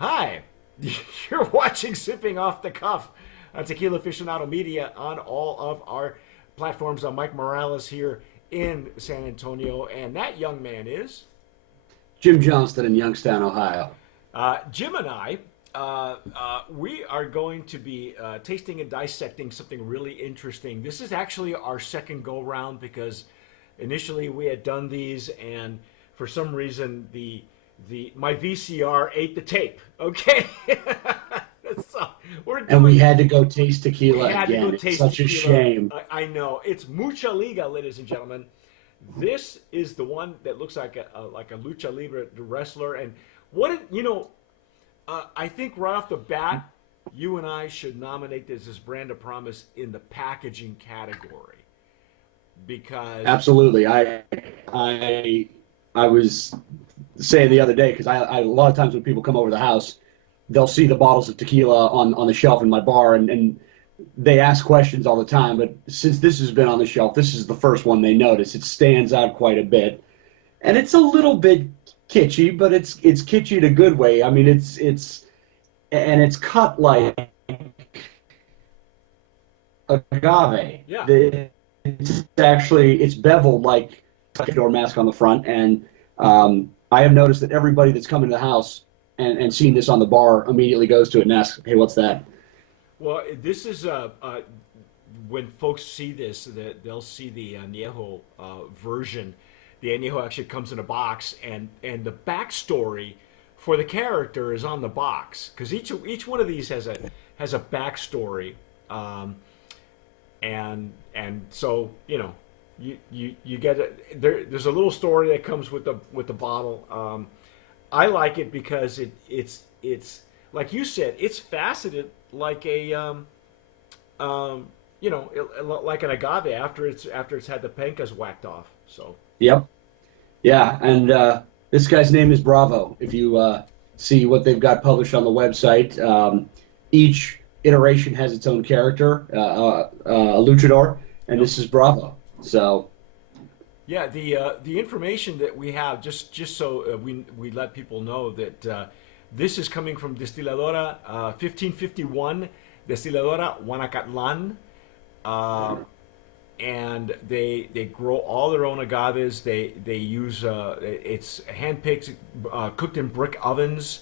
Hi, you're watching Sipping Off the Cuff on Tequila Aficionado Media on all of our platforms. I'm Mike Morales here in San Antonio, and that young man is Jim Johnston in Youngstown, Ohio. Jim and I. We are going to be tasting and dissecting something really interesting. This is actually our second go round because initially we had done these, and for some reason the my VCR ate the tape. Okay, so we're And we doing. had to go taste We tequila had to go again. It's taste such a tequila. shame. I know it's Mucha Liga, ladies and gentlemen. This is the one that looks like a lucha libre wrestler. And what I think right off the bat, you and I should nominate this as brand of promise in the packaging category because Absolutely. I was saying the other day because I a lot of times when people come over the house, they'll see the bottles of tequila on the shelf in my bar, and they ask questions all the time. But since this has been on the shelf, this is the first one they notice. It stands out quite a bit, and it's a little bit kitschy, but it's kitschy in a good way. I mean, it's cut like agave. yeah. It's beveled like a door mask on the front, and I have noticed that everybody that's come into the house and seen this on the bar immediately goes to it and asks, "Hey, what's that?" Well, this is when folks see this, that they'll see the añejo version. The añejo actually comes in a box, and the backstory for the character is on the box because each one of these has a backstory, and so you get there's a little story that comes with the bottle. I like it because it's like you said, it's faceted like a like an agave after it's had the pencas whacked off. So Yep. Yeah, and this guy's name is Bravo. If you see what they've got published on the website, each iteration has its own character, a luchador, and yep. this is Bravo. So, Yeah, the information that we have, just so we let people know that this is coming from Destiladora 1551, Destiladora Guanacatlan, and they grow all their own agaves. They use it's handpicked, cooked in brick ovens.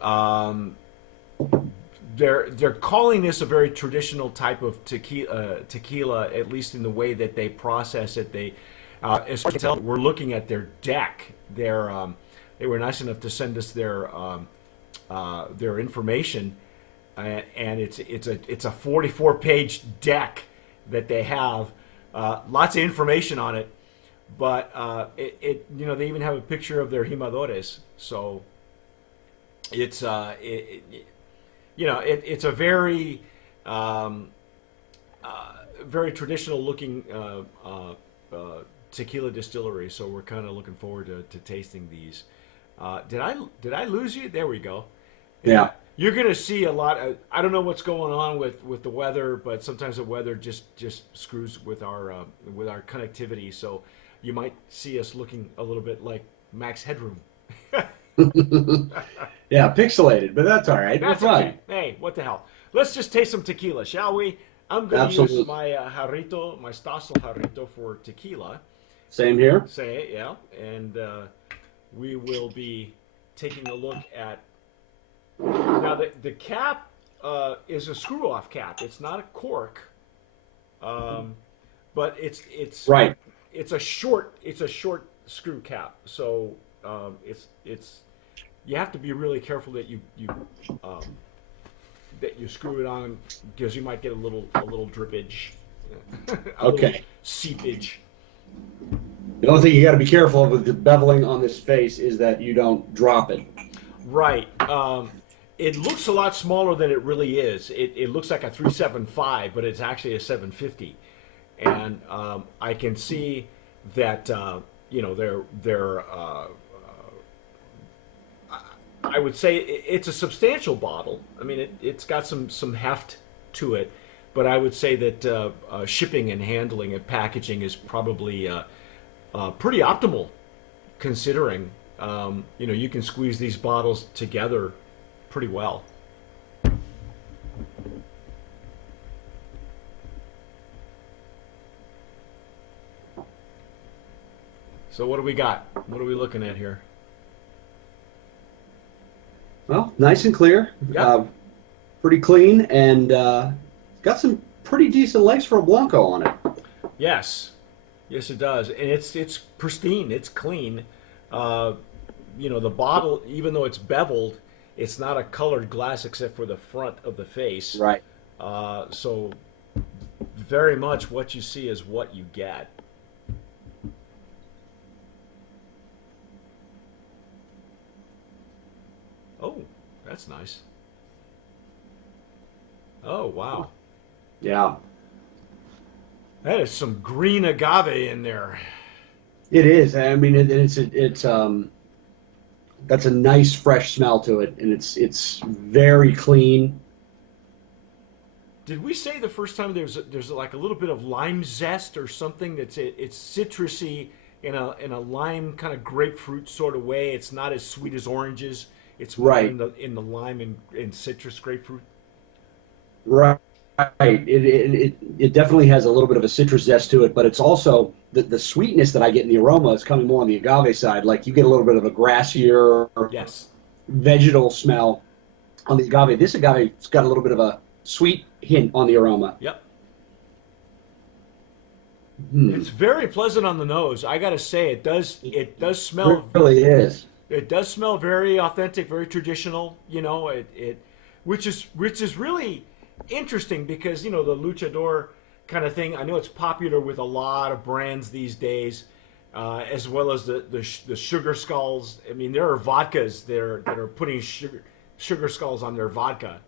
Um, they're calling this a very traditional type of tequila, at least in the way that they process it. As far as I can tell, we're looking at their deck. They were nice enough to send us their information, and it's a 44-page deck that they have, lots of information on it, but they even have a picture of their jimadores. So it's it's a very very traditional looking tequila distillery. So we're kind of looking forward to tasting these. Did I lose you? There we go. yeah. You're going to see a lot of, I don't know what's going on with the weather, but sometimes the weather just screws with our connectivity. So you might see us looking a little bit like Max Headroom. Yeah, pixelated, but that's all right. We're That's okay. fine. Hey, what the hell? Let's just taste some tequila, shall we? I'm going to use Absolutely. my jarrito, my Stossel jarrito for tequila. Same here. Say it, yeah. And we will be taking a look at. Now the cap is a screw-off cap. It's not a cork, but Right. it's a short screw cap. So it's you have to be really careful um, that you screw it on because you might get a little drippage, a little Okay. seepage. The only thing you got to be careful of with the beveling on this face is that you don't drop it. Right. It looks a lot smaller than it really is. It looks like a 375, but it's actually a 750. And I can see that they're I would say it's a substantial bottle. I mean, it's got some heft to it, but I would say that shipping and handling and packaging is probably pretty optimal considering you can squeeze these bottles together pretty well. So what do we got? What are we looking at here? Well, nice and clear, Yep. pretty clean, and got some pretty decent legs for a Blanco on it. Yes. Yes, it does, and it's pristine. It's clean. Uh, the bottle, even though it's beveled, it's not a colored glass except for the front of the face. Right. So very much what you see is what you get. Oh, that's nice. Oh, wow. Yeah, That is some green agave in there. it is. I mean, it's that's a nice fresh smell to it, and it's very clean. Did we say the first time there's like a little bit of lime zest or something it's citrusy in a lime kind of grapefruit sort of way? It's not as sweet as oranges. It's more Right. in the lime and citrus grapefruit. Right. It definitely has a little bit of a citrus zest to it, but it's also the sweetness that I get in the aroma is coming more on the agave side. Like you get a little bit of a grassier Yes. vegetal smell on the agave. This agave's got a little bit of a sweet hint on the aroma. Yep. Hmm. It's very pleasant on the nose. I gotta say, it does It smell really is. it does smell very authentic, very traditional. Which is really interesting because the luchador kind of thing. I know it's popular with a lot of brands these days, as well as the sugar skulls. I mean, there are vodkas that are putting sugar skulls on their vodka.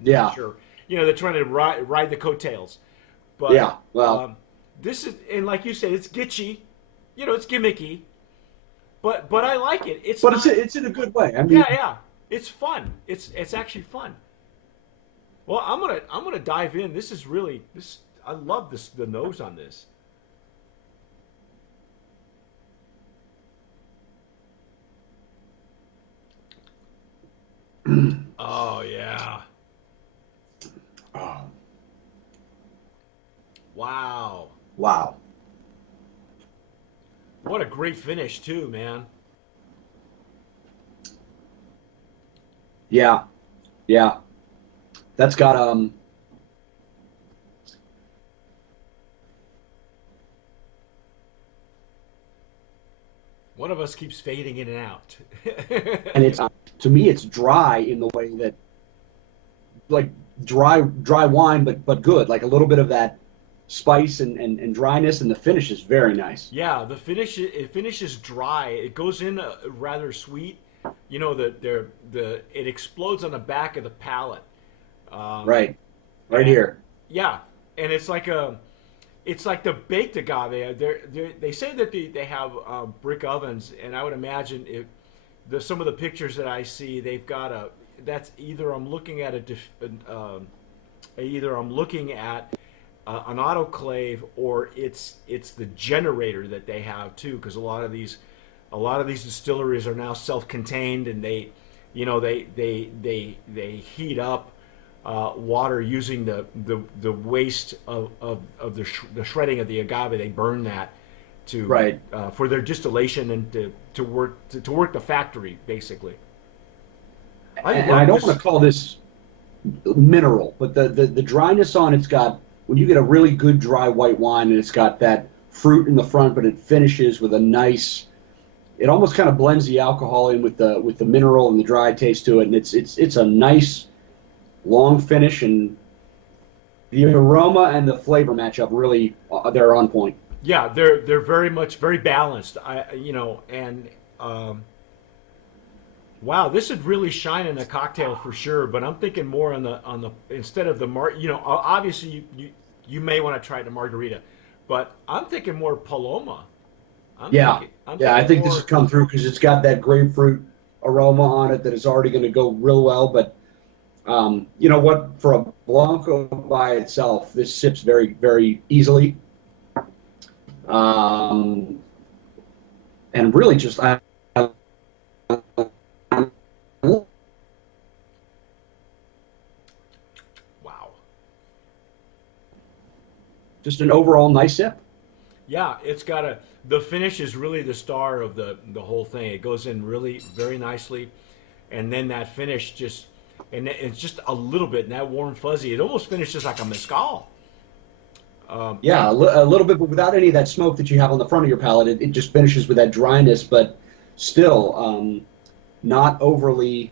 Yeah. Sure, they're trying to ride the coattails, but Yeah. Well, this is, and like you said, it's gitchy. It's gimmicky, but I like it. It's but not. it's in a good way. I Yeah, mean, yeah. It's fun. It's actually fun. Well, I'm gonna dive in. This is really this. I love this the nose on this. Oh yeah. oh, Wow. wow. What a great finish too, man. Yeah. Yeah. That's got One of us keeps fading in and out. and it's to me it's dry in the way that like dry wine, but good. Like a little bit of that spice and dryness, and the finish is very nice. Yeah, the finish it finishes dry. It goes in rather sweet. It explodes on the back of the palate. Um, Right. Right and here. yeah, and it's like the baked agave. They say that they have brick ovens, and I would imagine if some of the pictures that I see, they've got a that's either I'm looking at either I'm looking at an autoclave or it's the generator that they have too, because a lot of these distilleries are now self-contained, and they heat up water using the waste of the shredding of the agave. They burn that to Right. for their distillation and to work the factory basically. I And I love don't want this. to call this mineral, but the dryness on it's got when you get a really good dry white wine and it's got that fruit in the front, but it finishes with a nice. It almost kind of blends the alcohol in with the mineral and the dry taste to it, and it's a nice long finish, and the aroma and the flavor match up really. They're on point. Yeah, they're very much very balanced. And wow, this would really shine in a cocktail for sure. But I'm thinking more on the instead of the obviously you may want to try the margarita, but I'm thinking more Paloma. I'm Yeah, thinking I'm yeah. I thinking think this has more. come through because it's got that grapefruit aroma on it that is already going to go real well. But you know what? For a Blanco by itself, this sips very, very easily. Um, and really just I just an overall nice sip. Yeah, it's got a. The finish is really the star of the whole thing. It goes in really very nicely, and then that finish just, and it's just a little bit, and that warm fuzzy. It almost finishes like a mezcal. Yeah, a little bit, but without any of that smoke that you have on the front of your palate. It just finishes with that dryness, but still not overly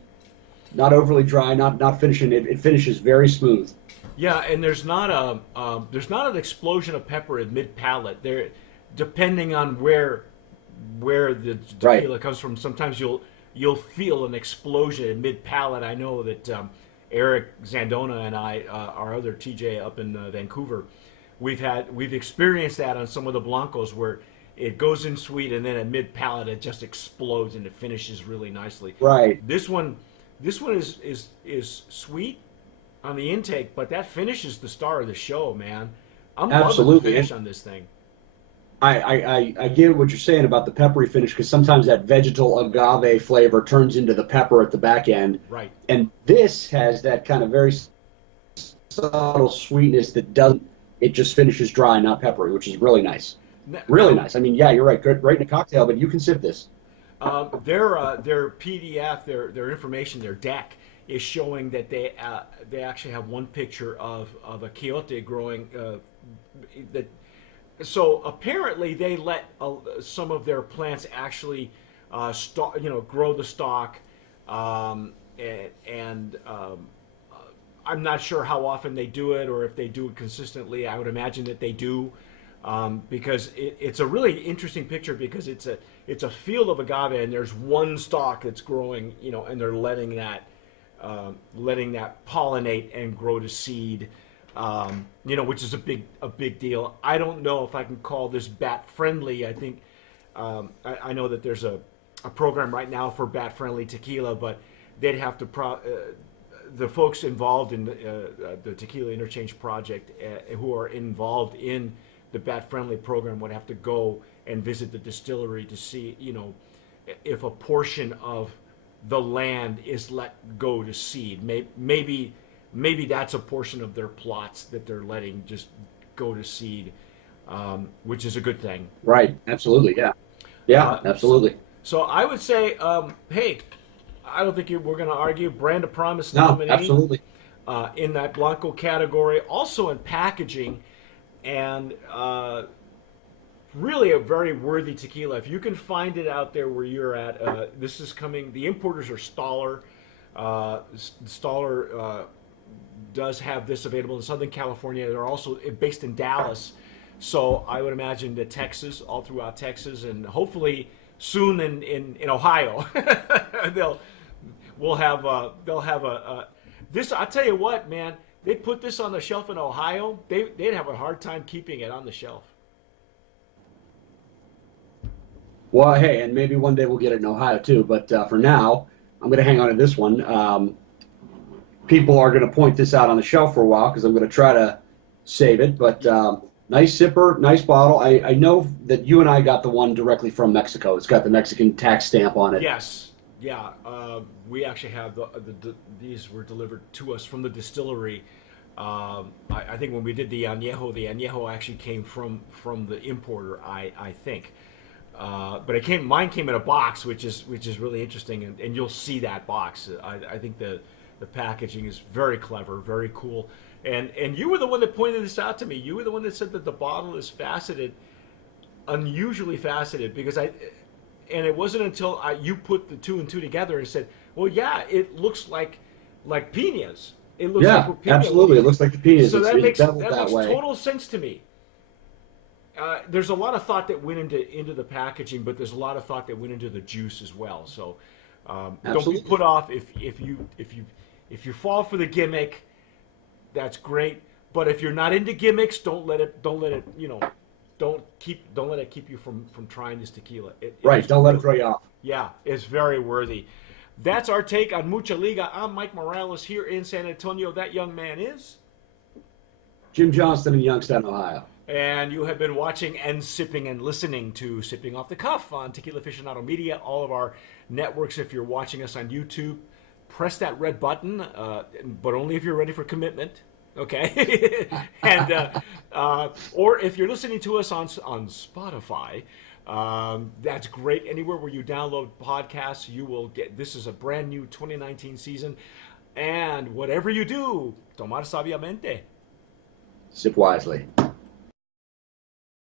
not overly dry, not finishing. It finishes very smooth. Yeah, and there's not an explosion of pepper in mid palate. There, depending on where the Right. tequila comes from, sometimes you'll feel an explosion in mid palate. I know that Eric Zandona and I, our other TJ up in Vancouver, we've experienced that on some of the Blancos where it goes in sweet and then at mid palate it just explodes and it finishes really nicely. Right. This one, this one is sweet on the intake, but that finish is the star of the show, man. I'm loving the Absolutely. finish on this thing. I get what you're saying about the peppery finish because sometimes that vegetal agave flavor turns into the pepper at the back end, Right. and this has that kind of very subtle sweetness that doesn't. It just finishes dry, not peppery, which is really nice. Really Now, nice. I mean, yeah, you're right. Good, right in a cocktail, but you can sip this. their PDF, their information, their deck is showing that they actually have one picture of a quiote growing that. So apparently they let some of their plants actually grow the stalk, and I'm not sure how often they do it or if they do it consistently. I would imagine that they do, because it's a really interesting picture because it's a field of agave and there's one stalk that's growing, and they're letting that pollinate and grow to seed, which is a big deal. I don't know if I can call this bat friendly. I think I know that there's a program right now for bat friendly tequila, but they'd have to the folks involved in the Tequila Interchange Project, who are involved in the bat friendly program, would have to go and visit the distillery to see, if a portion of the land is let go to seed. Maybe that's a portion of their plots that they're letting just go to seed, which is a good thing. Right. Absolutely. Yeah. Yeah. Uh, so, Absolutely. so I would say, hey, I don't think we're going to argue. Brand of Promise No. nominee Absolutely. in that Blanco category, also in packaging, and really a very worthy tequila. If you can find it out there where you're at, this is coming. The importers are Staller. Staller does have this available in Southern California. They're also based in Dallas, so I would imagine that Texas, all throughout Texas, and hopefully soon in Ohio, they'll they'll have a this. I tell you what, man, they put this on the shelf in Ohio, they'd have a hard time keeping it on the shelf. Well, hey, and maybe one day we'll get it in Ohio too. But for now, I'm going to hang on to this one. People are going to point this out on the shelf for a while because I'm going to try to save it. But nice sipper, nice bottle. I know that you and I got the one directly from Mexico. It's got the Mexican tax stamp on it. Yes, yeah. We actually have these were delivered to us from the distillery. I think when we did the añejo actually came from the importer. I think. But mine came in a box, which is really interesting, and you'll see that box. I think the packaging is very clever, very cool, and you were the one that pointed this out to me. You were the one that said that the bottle is faceted, unusually faceted, and it wasn't until you put the two and two together and said, well, yeah, it looks like piñas. It looks like Yeah, we're piña. absolutely. It looks like the penis. So that It's makes beveled that way. total sense to me. There's a lot of thought that went into the packaging, but there's a lot of thought that went into the juice as well. So don't be Absolutely. put off if you fall for the gimmick. That's great, but if you're not into gimmicks, don't let it don't let it keep you from trying this tequila. It Right. is Don't let it throw you off. Yeah, it's very worthy. That's our take on Mucha Liga. I'm Mike Morales here in San Antonio. That young man is. Jim Johnston in Youngstown, Ohio. And you have been watching and sipping and listening to Sipping Off the Cuff on Tequila Aficionado Media, all of our networks. If you're watching us on YouTube, press that red button, but only if you're ready for commitment. Okay, and or if you're listening to us on Spotify, that's great. Anywhere where you download podcasts, you will get. This is a brand new 2019 season, and whatever you do, tomar sabiamente. Sip wisely.